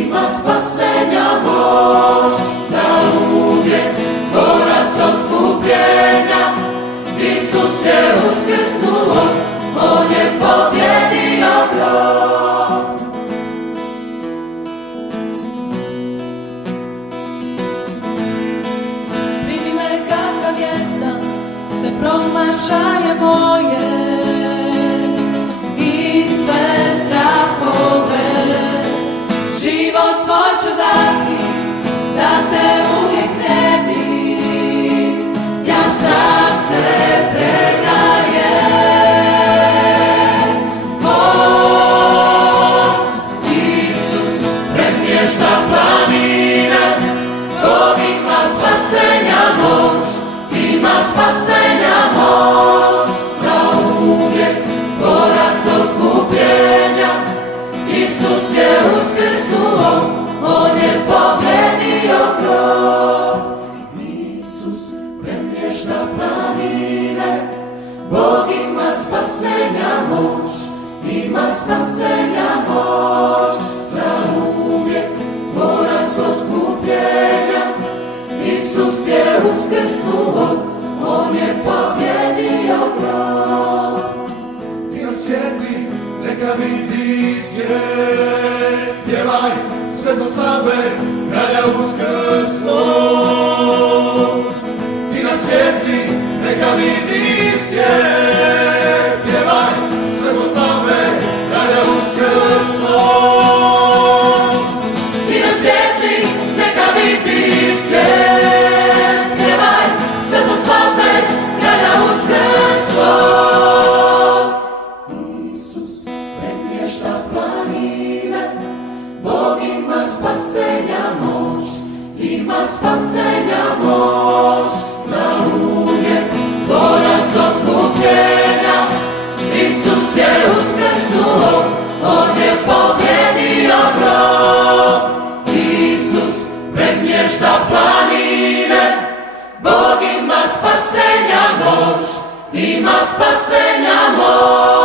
ima spasenja moć, za uvijek tvorac otkupljenja. Isus je uskrsnuo, on je pobjedio grob. Primi me kakav jesam, sve promašaje moje i sve strahove. Život svoj ću dati, da te uvijek slijedim. Ja sam se predajem. Isus premješta planine, Bog ima spasenja moć, ima spasenja moć, za uvijek tvorac otkupljenja. Isus je uskrsnuo, on je pobjedio grob. Isus premješta planine, Bog ima spasenja moć, ima spasenja moć, za uvijek tvorac otkupljenja. Isus je uskrsnuo, on je pobjedio grob. Ti osjeti, neka vidi svijet, pjevaj sve do slave, kralja uskrslo. Ti osjeti, neka vidi svijet, pjevaj sve do slave, kralja uskrslo. Ti osjeti, neka vidi svijet, pjevaj sve do slave, kralja uskrslo. Isus premješta planine, Bog ima spasenja moć, ima spasenja moć, za uvijek tvorac otkupljenja. Isus je uskrsnuo, on je pobjedio grob. Isus premješta planine, Bog ima spasenja moć, ima spasenja moć.